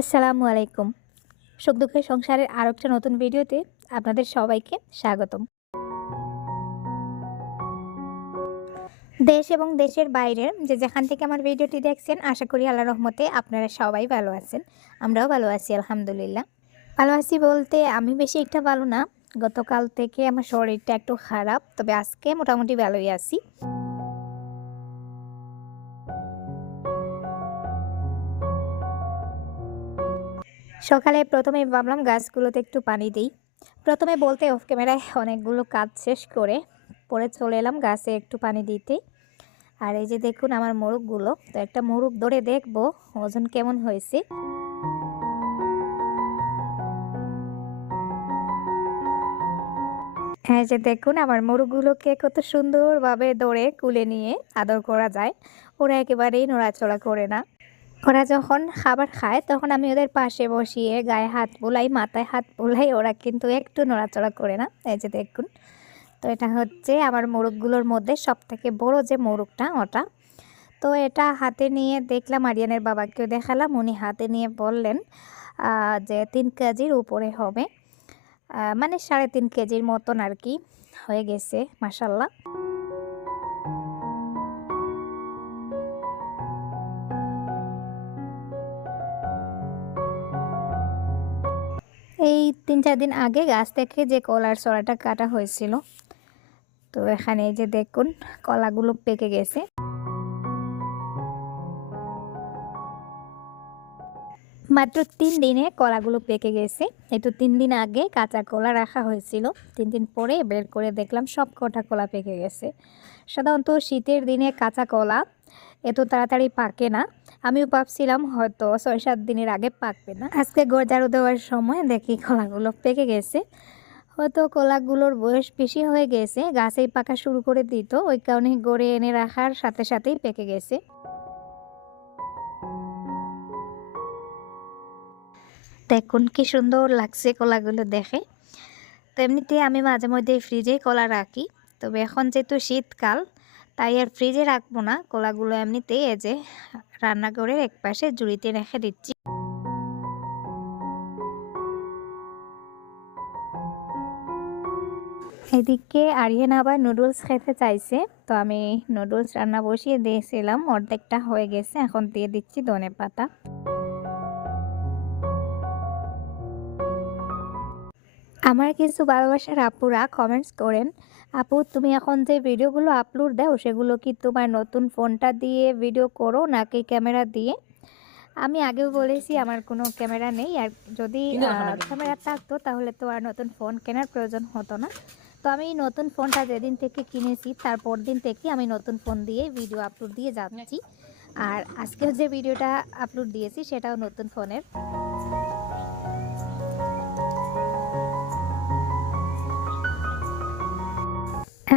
আসসালামু আলাইকুম। সুখ দুঃখের সংসারের আরও একটা নতুন ভিডিওতে আপনাদের সবাইকে স্বাগতম। দেশ এবং দেশের বাইরের যেখান থেকে আমার ভিডিওটি দেখছেন, আশা করি আল্লাহর রহমতে আপনারা সবাই ভালো আছেন। আমরাও ভালো আছি আলহামদুলিল্লাহ। ভালো আছি বলতে আমি বেশি একটা ভালো না। গতকাল থেকে আমার শরীরটা একটু খারাপ, তবে আজকে মোটামুটি ভালোই আছি। সকালে প্রথমে ভাবলাম গাছগুলোতে একটু পানি দিই। প্রথমে বলতে অফ ক্যামেরায় অনেকগুলো কাজ শেষ করে পরে চলে এলাম গাছে একটু পানি দিতে। আর এই যে দেখুন আমার মোরগগুলো, তো একটা মোরগ ধরে দেখবো ওজন কেমন হয়েছে। হ্যাঁ, যে দেখুন আমার মোরগগুলোকে কত সুন্দরভাবে ধরে কুলে নিয়ে আদর করা যায়। ওরা একেবারেই নড়াচড়া করে না। ওরা যখন খাবার খায় তখন আমি ওদের পাশে বসিয়ে গায়ে হাত বুলাই, মাথায় হাত বুলাই, ওরা কিন্তু একটু নড়াচড়া করে না। এই যে দেখুন, তো এটা হচ্ছে আমার মোরগগুলোর মধ্যে সবথেকে বড় যে মোরগটা ওটা। তো এটা হাতে নিয়ে দেখলাম, আরিয়ানের বাবাকেও দেখালাম, উনি হাতে নিয়ে বললেন যে 3 কেজির উপরে হবে, মানে 3.5 কেজির মতন আর কি হয়ে গেছে মাশাল্লাহ। এই 3-4 দিন আগে গাছ থেকে যে কলার ছড়াটা কাটা হয়েছিল, তো এখানে এই যে দেখুন কলাগুলো পেকে গেছে। মাত্র 3 দিনে কলাগুলো পেকে গেছে। এই তো 3 দিন আগে কাঁচা কলা রাখা হয়েছিল, 3 দিন পরে বের করে দেখলাম সব কটা কলা পেকে গেছে। সাধারণত শীতের দিনে কাঁচা কলা এত তাড়াতাড়ি পাকে না। আমিও ভাবছিলাম হয়তো 6-7 দিনের আগে পাকবে না। আজকে ঘর ঝাড়ু দেওয়ার সময় দেখি কলাগুলো পেকে গেছে। হয়তো কলাগুলোর বয়স বেশি হয়ে গেছে, গাছেই পাকা শুরু করে দিত, ওই কারণে গড়ে এনে রাখার সাথে সাথেই পেকে গেছে। দেখুন কি সুন্দর লাগছে কলাগুলো দেখে। তো এমনিতে আমি মাঝে মধ্যে ফ্রিজে কলা রাখি, তবে এখন যেহেতু শীতকাল তাই আর ফ্রিজে রাখবো না। কলাগুলো এমনিতেই এই যে রান্নাঘরের একপাশে ঝুড়িতে রেখে দিচ্ছি। এদিকে আরিয়ান আবার নুডলস খেতে চাইছে, তো আমি নুডলস রান্না বসিয়ে দিয়েছিলাম, অর্ধেকটা হয়ে গেছে, এখন দিয়ে দিচ্ছি ধনেপাতা। আমার কিছু ভালোবাসার আপুরা কমেন্টস করেন, আপু তুমি এখন যে ভিডিওগুলো আপলোড দাও সেগুলো কি তোমার নতুন ফোনটা দিয়ে ভিডিও করো নাকি ক্যামেরা দিয়ে? আমি আগেও বলেছি আমার কোনো ক্যামেরা নেই, আর যদি ক্যামেরা থাকতো তাহলে তো আর নতুন ফোন কেনার প্রয়োজন হতো না। তো আমি নতুন ফোনটা যেদিন থেকে কিনেছি তারপর দিন থেকে আমি নতুন ফোন দিয়ে ভিডিও আপলোড দিয়ে যাচ্ছি। আর আজকেও যে ভিডিওটা আপলোড দিয়েছি সেটাও নতুন ফোনের।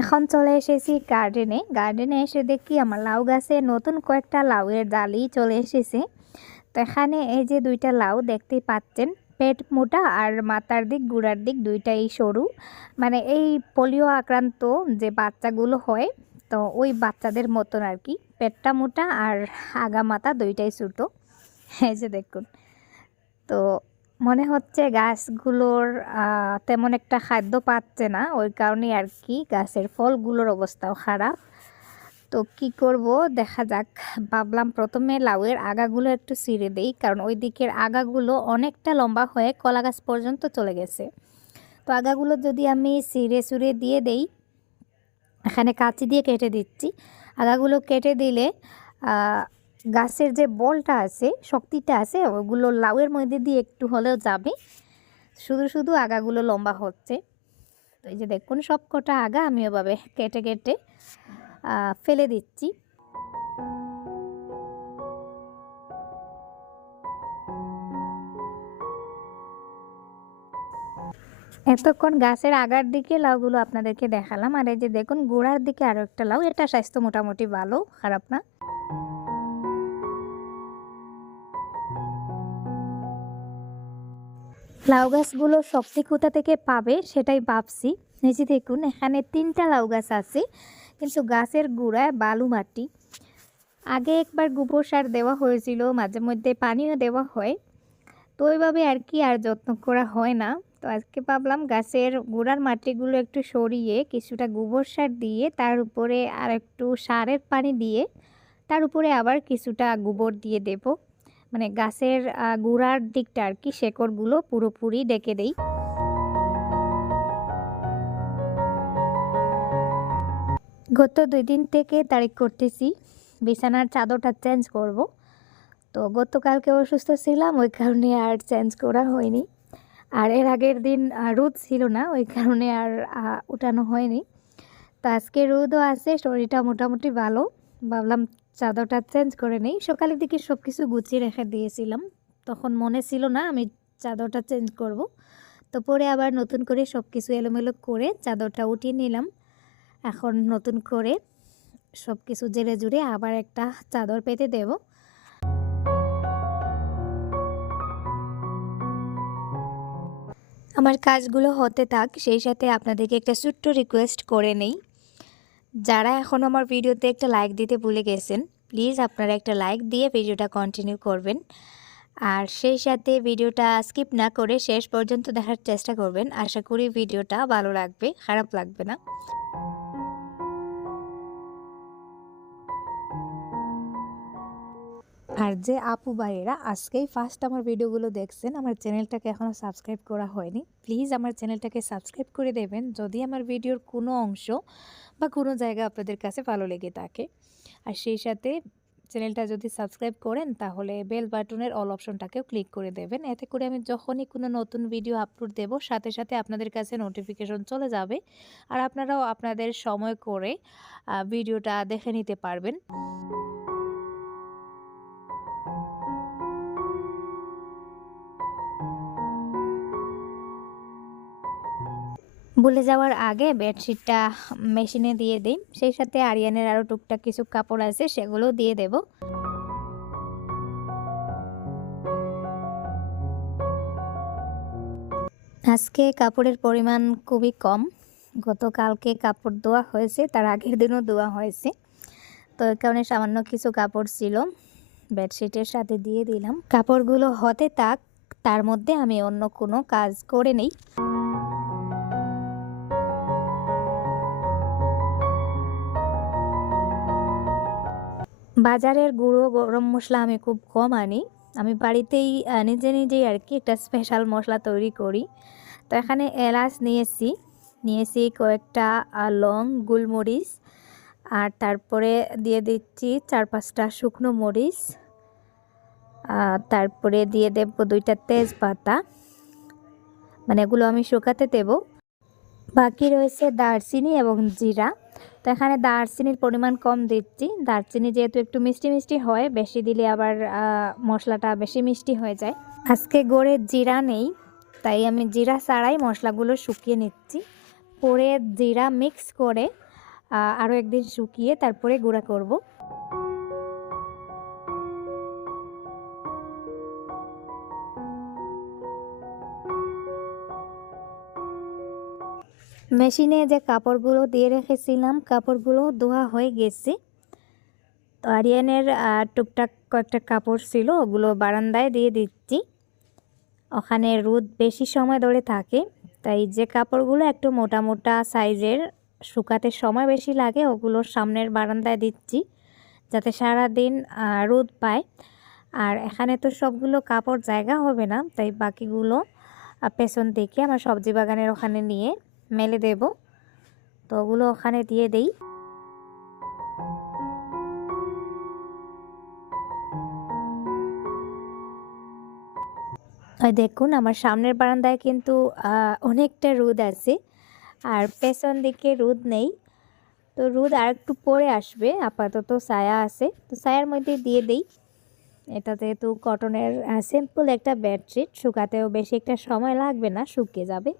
এখন চলে এসেছি গার্ডেনে। গার্ডেনে এসে দেখি আমার লাউ গাছে নতুন কয়েকটা লাউয়ের ডালি চলে এসেছে। তো এখানে এই যে 2টা লাউ দেখতেই পাচ্ছেন, পেট মোটা আর মাথার দিক গুড়ার দিক দুইটাই সরু, মানে এই পোলিও আক্রান্ত যে বাচ্চাগুলো হয়, তো ওই বাচ্চাদের মতন আর কি, পেটটা মোটা আর আগা মাথা দুইটাই ছোটো। এই যে দেখুন, তো মনে হচ্ছে গাছগুলোর তেমন একটা খাদ্য পাচ্ছে না, ওই কারণেই আর কি গাছের ফলগুলোর অবস্থাও খারাপ। তো কি করব দেখা যাক, ভাবলাম প্রথমে লাউয়ের আগাগুলো একটু ছিঁড়ে দেই, কারণ ওই দিকের আগাগুলো অনেকটা লম্বা হয়ে কলা গাছ পর্যন্ত চলে গেছে। তো আগাগুলো যদি আমি ছিঁড়ে ছুঁড়ে দিয়ে দেই, এখানে কাঁচি দিয়ে কেটে দিচ্ছি। আগাগুলো কেটে দিলে গাছের যে বলটা আছে, শক্তিটা আছে, ওগুলো লাউয়ের মধ্যে দিয়ে একটু হলেও যাবে। শুধু শুধু আগাগুলো লম্বা হচ্ছে। তো এই যে দেখুন সব কটা আগা আমি ওভাবে কেটে কেটে ফেলে দিচ্ছি। এতক্ষণ গাছের আগার দিকে লাউগুলো আপনাদেরকে দেখালাম, আর এই যে দেখুন গোড়ার দিকে আরও একটা লাউ, এটা স্বাস্থ্য মোটামুটি ভালো, খারাপ না। লাউ গাছগুলো শক্তি কোথা থেকে পাবে সেটাই ভাবছি। এই যে দেখুন এখানে 3টা লাউ গাছ আছে, কিন্তু গাছের গোড়ায় বালু মাটি। আগে একবার গোবর সার দেওয়া হয়েছিল, মাঝে মধ্যে পানিও দেওয়া হয়, তো ওইভাবে আর কি আর যত্ন করা হয় না। তো আজকে ভাবলাম গাছের গোড়ার মাটিগুলো একটু সরিয়ে কিছুটা গোবর সার দিয়ে তার উপরে আর একটু সারের পানি দিয়ে তার উপরে আবার কিছুটা গোবর দিয়ে দেব, মানে গাছের গোড়ার দিকটা আর কি শেকড়গুলো পুরোপুরি ডেকে দেই। গত 2 দিন থেকে তারিখ করতেছি বিছানার চাদরটা চেঞ্জ করব। তো গতকালকে অসুস্থ ছিলাম, ওই কারণে আর চেঞ্জ করা হয়নি। আর এর আগের দিন রোদ ছিল না, ওই কারণে আর উঠানো হয়নি। তো আজকে রোদও আছে, শরীরটা মোটামুটি ভালো। ভাবলাম চাদরটা চেঞ্জ করে নেই। সকালের দিকে সব কিছু গুছিয়ে রেখে দিয়েছিলাম, তখন মনে ছিল না আমি চাদরটা চেঞ্জ করব। তো পরে আবার নতুন করে সব কিছু এলোমেলো করে চাদরটা উঠিয়ে নিলাম। এখন নতুন করে সব কিছু জেরে জুড়ে আবার একটা চাদর পেতে দেব। আমার কাজগুলো হতে থাক, সেই সাথে আপনাদেরকে একটা ছোট্ট রিকোয়েস্ট করে নেই। যারা এখনও আমার ভিডিওতে একটা লাইক দিতে ভুলে গেছেন, প্লিজ আপনারা একটা লাইক দিয়ে ভিডিওটা কন্টিনিউ করবেন। আর সেই সাথে ভিডিওটা স্কিপ না করে শেষ পর্যন্ত দেখার চেষ্টা করবেন। আশা করি ভিডিওটা ভালো লাগবে, খারাপ লাগবে না। আর যে আপু ভাইয়েরা আজকেই ফার্স্ট আমার ভিডিওগুলো দেখছেন, আমার চ্যানেলটাকে এখনও সাবস্ক্রাইব করা হয়নি, প্লিজ আমার চ্যানেলটাকে সাবস্ক্রাইব করে দেবেন যদি আমার ভিডিওর কোনো অংশ বা কোনো জায়গা আপনাদের কাছে ভালো লেগে থাকে। আর সেই সাথে চ্যানেলটা যদি সাবস্ক্রাইব করেন তাহলে বেল বাটনের অল অপশনটাকেও ক্লিক করে দেবেন। এতে করে আমি যখনই কোনো নতুন ভিডিও আপলোড দেব সাথে সাথে আপনাদের কাছে নোটিফিকেশন চলে যাবে, আর আপনারাও আপনাদের সময় করে ভিডিওটা দেখে নিতে পারবেন। ভুলে যাওয়ার আগে বেডশিটটা মেশিনে দিয়ে দিই, সেই সাথে আরিয়ানের আরও টুকটাক কিছু কাপড় আছে সেগুলোও দিয়ে দেব। আজকে কাপড়ের পরিমাণ খুবই কম। গতকালকে কাপড় ধোয়া হয়েছে, তার আগের দিনও ধোয়া হয়েছে। তো এই কারণে সামান্য কিছু কাপড় ছিল, বেডশিটের সাথে দিয়ে দিলাম। কাপড়গুলো হতে থাক, তার মধ্যে আমি অন্য কোনো কাজ করে নেই। বাজারের গুঁড়ো গরম মশলা আমি খুব কম আনি, আমি বাড়িতেই নিজেই আর কি একটা স্পেশাল মশলা তৈরি করি। তো এখানে এলাচ নিয়েছি কয়েকটা লং, গোলমরিচ, আর তারপরে দিয়ে দিচ্ছি 4-5টা শুকনো মরিচ, তারপরে দিয়ে দেব 2টা তেজপাতা, মানে এগুলো আমি শুকাতে দেব। বাকি রয়েছে দারচিনি এবং জিরা। তো এখানে দারচিনির পরিমাণ কম দিচ্ছি, দারচিনি যেহেতু একটু মিষ্টি মিষ্টি হয়, বেশি দিলে আবার মশলাটা বেশি মিষ্টি হয়ে যায়। আজকে গড়ে জিরা নেই, তাই আমি জিরা ছাড়াই মশলাগুলো শুকিয়ে নিচ্ছি। পরে জিরা মিক্স করে আরও একদিন শুকিয়ে তারপরে গুঁড়া করব। মেশিনে যে কাপড়গুলো দিয়ে রেখেছিলাম কাপড়গুলো ধোয়া হয়ে গেছে। তো আরিয়ানের টুকটাক কয়েকটা কাপড় ছিল, ওগুলো বারান্দায় দিয়ে দিচ্ছি। ওখানে রোদ বেশি সময় ধরে থাকে, তাই যে কাপড়গুলো একটু মোটা মোটা সাইজের, শুকাতে সময় বেশি লাগে, ওগুলো সামনের বারান্দায় দিচ্ছি যাতে সারা দিন রোদ পায়। আর এখানে তো সবগুলো কাপড় জায়গা হবে না, তাই বাকিগুলো পেছন দিকে আমার সবজি বাগানের ওখানে নিয়ে মেলে দেব। তো ওগুলো ওখানে দিয়ে দেই। দেখুন আমার সামনের বারান্দায় কিন্তু অনেকটা রোদ আছে, আর পেছন দিকে রোদ নেই। তো রোদ আর একটু পরে আসবে, আপাতত ছায়া আছে, তো ছায়ার মধ্যে দিয়ে দেই। এটা যেহেতু কটনের সিম্পল একটা বেডশিট, শুকাতেও বেশি একটা সময় লাগবে না, শুকিয়ে যাবে।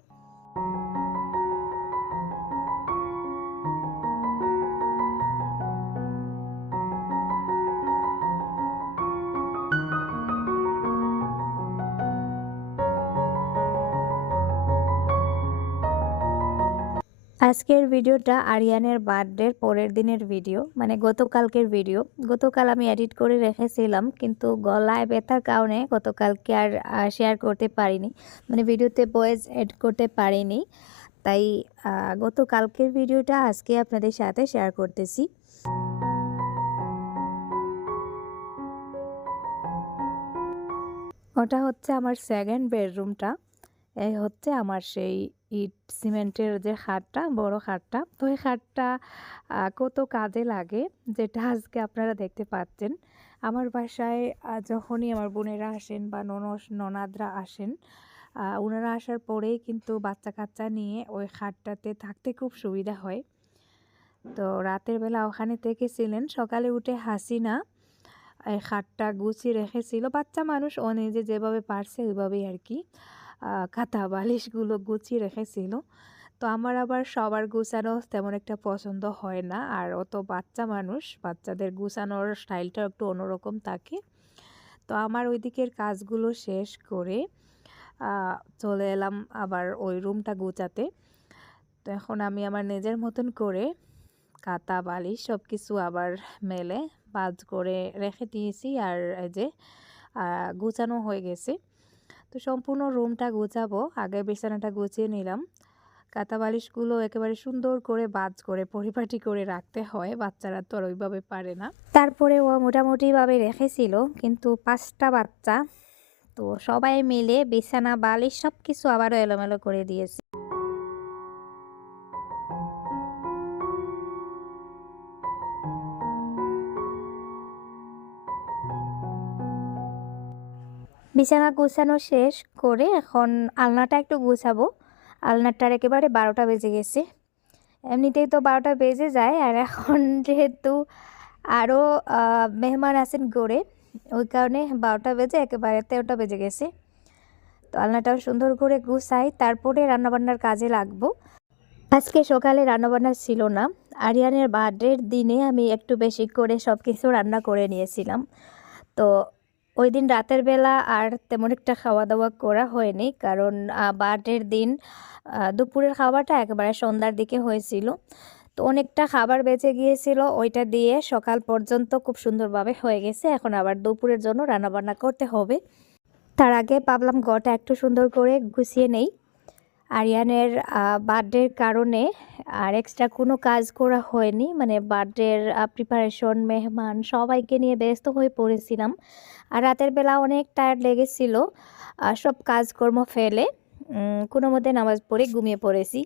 আজকের ভিডিওটা আরিয়ানের বার্থডের পরের দিনের ভিডিও, মানে গতকালকের ভিডিও। গতকাল আমি এডিট করে রেখেছিলাম, কিন্তু গলায় ব্যথার কারণে গতকালকে আর শেয়ার করতে পারিনি, মানে ভিডিওতে ভয়েস এড করতে পারিনি। তাই গতকালকের ভিডিওটা আজকে আপনাদের সাথে শেয়ার করতেছি। ওটা হচ্ছে আমার সেকেন্ড বেডরুমটা। এই হচ্ছে আমার সেই ইট সিমেন্টের যে খাটটা, বড় খাটটা। তো এই খাটটা কত কাজে লাগে, যেটা আজকে আপনারা দেখতে পাচ্ছেন। আমার বাসায় যখনই আমার বোনেরা আসেন বা ননাদরা আসেন, ওনারা আসার পরেই কিন্তু বাচ্চা কাচ্চা নিয়ে ওই খাটটাতে থাকতে খুব সুবিধা হয়। তো রাতের বেলা ওখানে থেকেছিলেন, সকালে উঠে হাসিনা এই খাটটা গুছিয়ে রেখেছিল। বাচ্চা মানুষ ও নিজে যেভাবে পারছে ওইভাবেই আর কি খাতা বালিশগুলো গুছিয়ে রেখেছিল। তো আমার আবার সবার গুছানো তেমন একটা পছন্দ হয় না, আর অত বাচ্চা মানুষ, বাচ্চাদের গুছানোর স্টাইলটা একটু অন্যরকম থাকে। তো আমার ওই দিকের কাজগুলো শেষ করে চলে এলাম আবার ওই রুমটা গুছাতে। তো এখন আমি আমার নিজের মতন করে খাতা বালিশ সব কিছু আবার মেলে ভাঁজ করে রেখে দিয়েছি, আর এই যে গুছানো হয়ে গেছে। তো সম্পূর্ণ রুমটা গুছাবো, আগে বিছানাটা গুছিয়ে নিলাম। কাঁথা বালিশগুলো একেবারে সুন্দর করে ভাঁজ করে পরিপাটি করে রাখতে হয়, বাচ্চারা তো আর ওইভাবে পারে না। তারপরে ও মোটামুটিভাবে রেখেছিল, কিন্তু 5টা বাচ্চা, তো সবাই মিলে বিছানা বালিশ সব কিছু আবারও এলোমেলো করে দিয়েছে। বিছানা গুছানো শেষ করে এখন আলনাটা একটু গুছাবো। আলনাটার একেবারে 12টা বেজে গেছে। এমনিতেই তো 12টা বেজে যায়, আর এখন যেহেতু আরও মেহমান আছেন গড়ে, ওই কারণে 12টা বেজে একেবারে 13টা বেজে গেছে। তো আলনাটাও সুন্দর করে গুছাই, তারপরে রান্নাবান্নার কাজে লাগবো। আজকে সকালে রান্নাবান্না ছিল না, আরিয়ানের বার্থডের দিনে আমি একটু বেশি করে সব কিছু রান্না করে নিয়েছিলাম। তো ওই দিন রাতের বেলা আর তেমন একটা খাওয়া দাওয়া করা হয়নি, কারণ বার্থডের দিন দুপুরের খাওয়াটা একেবারে সন্ধ্যার দিকে হয়েছিল। তো অনেকটা খাবার বেঁচে গিয়েছিল, ওইটা দিয়ে সকাল পর্যন্ত খুব সুন্দরভাবে হয়ে গেছে। এখন আবার দুপুরের জন্য রান্নাবান্না করতে হবে। তার আগে ভাবলাম ঘরটা একটু সুন্দর করে গুছিয়ে নেই। আরিয়ানের বার্থডের কারণে আর এক্সট্রা কোনো কাজ করা হয়নি, মানে বার্থডের প্রিপারেশন, মেহমান সবাইকে নিয়ে ব্যস্ত হয়ে পড়েছিলাম। আর রাতের বেলা অনেক টায়ার্ড লেগেছিল, সব কাজকর্ম ফেলে কোনো মতে নামাজ পড়ে ঘুমিয়ে পড়েছি।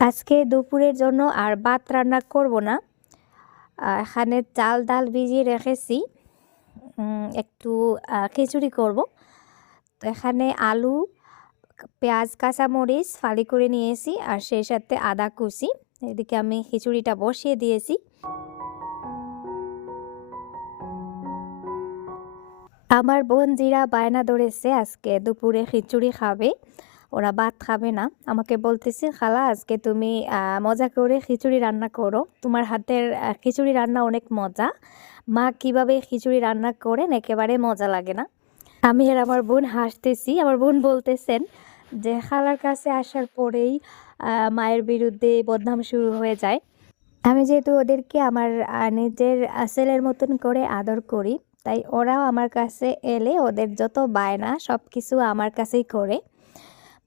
আজকে দুপুরের জন্য আর ভাত রান্না করব না, এখানে চাল ডাল ভিজিয়ে রেখেছি, একটু খিচুড়ি করব। তো এখানে আলু, পেঁয়াজ, কাঁচামরিচ ফালি করে নিয়েছি, আর সেই সাথে আদা কুচি। এদিকে আমি খিচুড়িটা বসিয়ে দিয়েছি। আমার বোনজিরা বায়না ধরেছে আজকে দুপুরে খিচুড়ি খাবে, ওরা ভাত খাবে না। আমাকে বলতেছে, খালা আজকে তুমি মজা করে খিচুড়ি রান্না করো, তোমার হাতের খিচুড়ি রান্না অনেক মজা, মা কিভাবে খিচুড়ি রান্না করেন একেবারে মজা লাগে না। আমি আর আমার বোন হাসতেছি। আমার বোন বলতেছেন যে খালার কাছে আসার পরেই মায়ের বিরুদ্ধে বদনাম শুরু হয়ে যায়। আমি যেহেতু ওদেরকে আমার নিজের ছেলের মতন করে আদর করি, তাই ওরাও আমার কাছে এলে ওদের যত বায়না সব কিছু আমার কাছেই করে।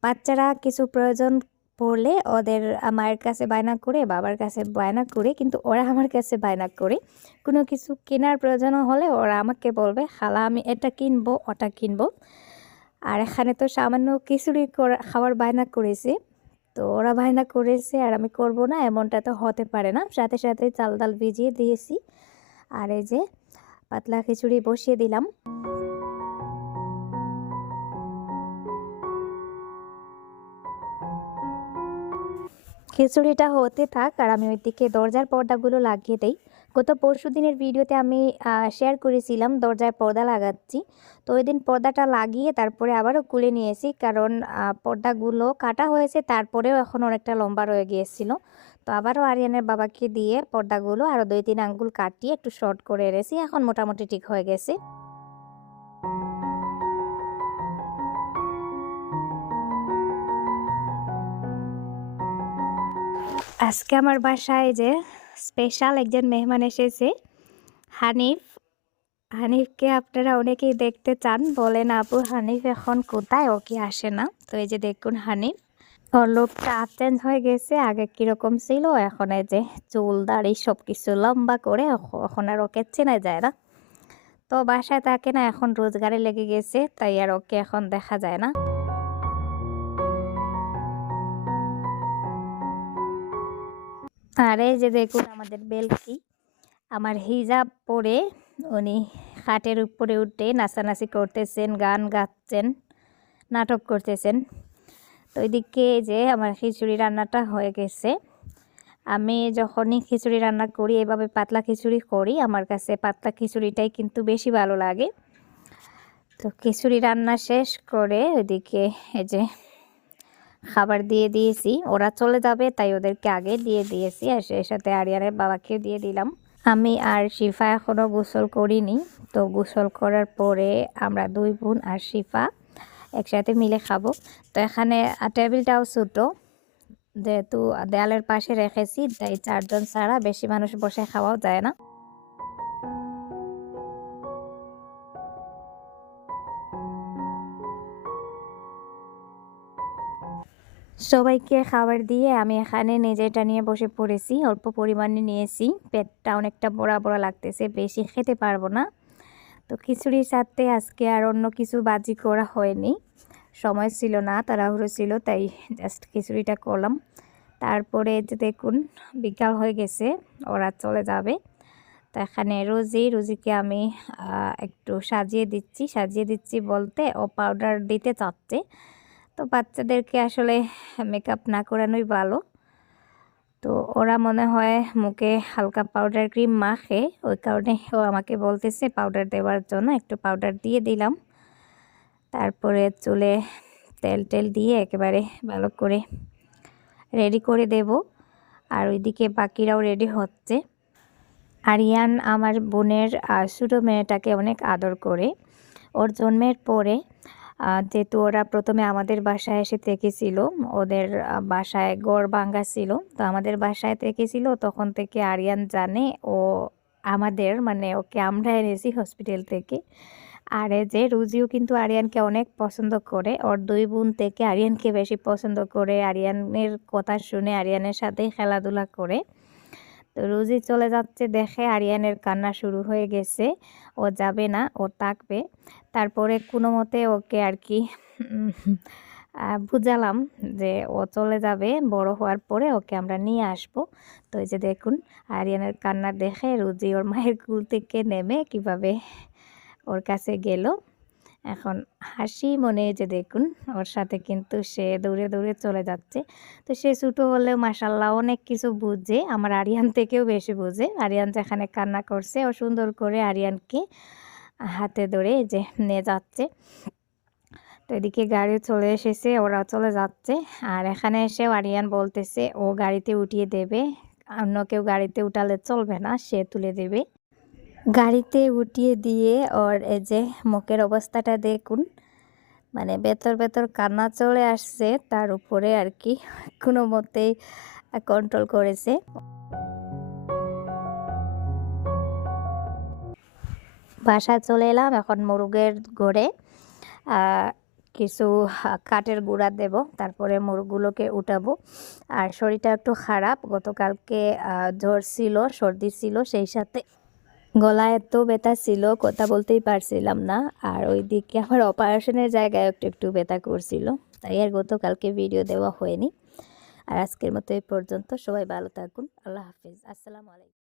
বাচ্চারা কিছু প্রয়োজন পড়লে ওদের মায়ের কাছে বায়না করে, বাবার কাছে বায়না করে, কিন্তু ওরা আমার কাছে বায়না করে। কোনো কিছু কেনার প্রয়োজন হলে ওরা আমাকে বলবে, খালা আমি এটা কিনবো, ওটা কিনবো। আর এখানে তো সামান্য খিচুড়ি খাওয়ার বায়না করেছে, তো ওরা বায়না করেছে আর আমি করব না, এমনটা তো হতে পারে না। সাথে সাথে চাল ডাল ভিজিয়ে দিয়েছি, আর এই যে পাতলা খিচুড়ি বসিয়ে দিলাম। খিচুড়িটা হতে থাক, আর আমি ওইদিকে দরজার পর্দাগুলো লাগিয়ে দেই। গত পরশু দিনের ভিডিওতে আমি শেয়ার করেছিলাম দরজায় পর্দা লাগাচ্ছি। তো ওই দিন পর্দাটা লাগিয়ে তারপরে আবারও খুলে নিয়েছি, কারণ পর্দাগুলো কাটা হয়েছে, তারপরেও এখন অনেকটা লম্বা রয়ে গিয়েছিল। তো আবারও আরিয়ানের বাবাকে দিয়ে পর্দাগুলো আরও 2-3 আঙ্গুল কাটিয়ে একটু শর্ট করে এনেছি, এখন মোটামুটি ঠিক হয়ে গেছে। আজকে আমার বাসায় যে স্পেশাল একজন মেহমান এসেছে, হানিফ। হানিফকে আপনারা অনেকেই দেখতে চান, বলেন আপু হানিফ এখন কোথায়, ও কি আসে না? তো এই যে দেখুন হানিফ, ওর লুকটা চেঞ্জ হয়ে গেছে। আগে কিরকম ছিল, এখন এই যে চুল দাড়ি সবকিছু লম্বা করে, এখন আর ওকে চেনা যায় না। তো বাসায় থাকে না, এখন রোজগারে লেগে গেছে, তাই আর ওকে এখন দেখা যায় না। আর এই যে দেখুন আমাদের বেলকি, আমার হিজাব পরে উনি খাটের উপরে উঠে নাচানাচি করতেছেন, গান গাচ্ছেন, নাটক করতেছেন। তো ওইদিকে যে আমার খিচুড়ি রান্নাটা হয়ে গেছে। আমি যখনই খিচুড়ি রান্না করি, এভাবে পাতলা খিচুড়ি করি, আমার কাছে পাতলা খিচুড়িটাই কিন্তু বেশি ভালো লাগে। তো খিচুড়ি রান্না শেষ করে ওইদিকে এই যে খাবার দিয়ে দিয়েছি। ওরা চলে যাবে তাই ওদেরকে আগে দিয়ে দিয়েছি, আর সেই সাথে আরিয়ানের বাবাকেও দিয়ে দিলাম। আমি আর শিফা এখনও গোসল করিনি। তো গোসল করার পরে আমরা দুই বোন আর শিফা একসাথে মিলে খাবো। তো এখানে টেবিলটাও ছোটো, যেহেতু দেয়ালের পাশে রেখেছি, তাই 4 জন ছাড়া বেশি মানুষ বসে খাওয়াও যায় না। সবাইকে খাবার দিয়ে আমি এখানে নিজেটা নিয়ে বসে পড়েছি। অল্প পরিমাণে নিয়েছি, পেটটা অনেকটা বড়া বড়া লাগতেছে, বেশি খেতে পারবো না। তো খিচুড়ির সাথে আজকে আর অন্য কিছু বাজি করা হয়নি, সময় ছিল না, তাড়াহুড়ো ছিল, তাই জাস্ট খিচুড়িটা করলাম। তারপরে যে দেখুন বিকাল হয়ে গেছে, ওরা চলে যাবে। তো এখানে রোজিকে আমি একটু সাজিয়ে দিচ্ছি বলতে ও পাউডার দিতে চাচ্ছে। তো বাচ্চাদেরকে আসলে মেকআপ না করানোই ভালো। তো ওরা মনে হয় মুখে হালকা পাউডার ক্রিম মাখে, ওই কারণে ও আমাকে বলতেছে পাউডার দেওয়ার জন্য, একটু পাউডার দিয়ে দিলাম। তারপরে চুলে তেল দিয়ে একেবারে ভালো করে রেডি করে দেব। আর ওইদিকে বাকিরাও রেডি হচ্ছে। আরিয়ান আমার বোনের ছোটো মেয়েটাকে অনেক আদর করে। ওর জন্মের পরে যেহেতু ওরা প্রথমে আমাদের বাসায় এসে থেকেছিল, ওদের বাসায় ঘর ভাঙা ছিল, তো আমাদের বাসায় থেকেছিল। তখন থেকে আরিয়ান জানে ও আমাদের, মানে ওকে আমরা এনেছি হসপিটাল থেকে। আর এই যে রুজিও কিন্তু আরিয়ানকে অনেক পছন্দ করে, ওর দুই বোন থেকে আরিয়ানকে বেশি পছন্দ করে, আরিয়ানের কথা শুনে আরিয়ানের সাথেই খেলাধুলা করে। তো রুজি চলে যাচ্ছে দেখে আরিয়ানের কান্না শুরু হয়ে গেছে, ও যাবে না, ও থাকবে। তারপরে কোনো মতে ওকে আর কি বুঝালাম যে ও চলে যাবে, বড় হওয়ার পরে ওকে আমরা নিয়ে আসব। তো এই যে দেখুন আরিয়ানের কান্না দেখে রুজি ওর মায়ের কুল থেকে নেমে কিভাবে ওর কাছে গেল। এখন হাসি মনে, যে দেখুন ওর সাথে কিন্তু সে দৌড়ে দৌড়ে চলে যাচ্ছে। তো সে ছোটো হলেও মাশাল্লাহ অনেক কিছু বুঝে, আমার আরিয়ান থেকেও বেশি বুঝে। আরিয়ান যেখানে কান্না করছে, ও সুন্দর করে আরিয়ানকে হাতে ধরে যে নিয়ে যাচ্ছে। তো এদিকে গাড়ি চলে এসেছে, ওরাও চলে যাচ্ছে। আর এখানে এসেও আরিয়ান বলতেছে ও গাড়িতে উঠিয়ে দেবে, অন্য কেউ গাড়িতে উঠালে চলবে না, সে তুলে দেবে। গাড়িতে উঠিয়ে দিয়ে ওর এই যে মুখের অবস্থাটা দেখুন, মানে ভেতর কান্না চলে আসছে, তার উপরে আর কি কোনো মতেই কন্ট্রোল করেছে। বাসায় চলে এলাম, এখন মুরগের ঘরে কিছু কাঠের গুঁড়া দেব, তারপরে মুরগগুলোকে উঠাবো। আর শরীরটা একটু খারাপ, গতকালকে জ্বর ছিল, সর্দি ছিল, সেই সাথে গলায় এত ব্যথা ছিল, কথা বলতেই পারছিলাম না। আর ওইদিকে আমার অপারেশনের জায়গায় একটু ব্যথা করছিল, তাই আর গতকালকে ভিডিও দেওয়া হয়নি। আর আজকের মতো এই পর্যন্ত, সবাই ভালো থাকুন, আল্লাহ হাফিজ, আসসালামু আলাইকুম।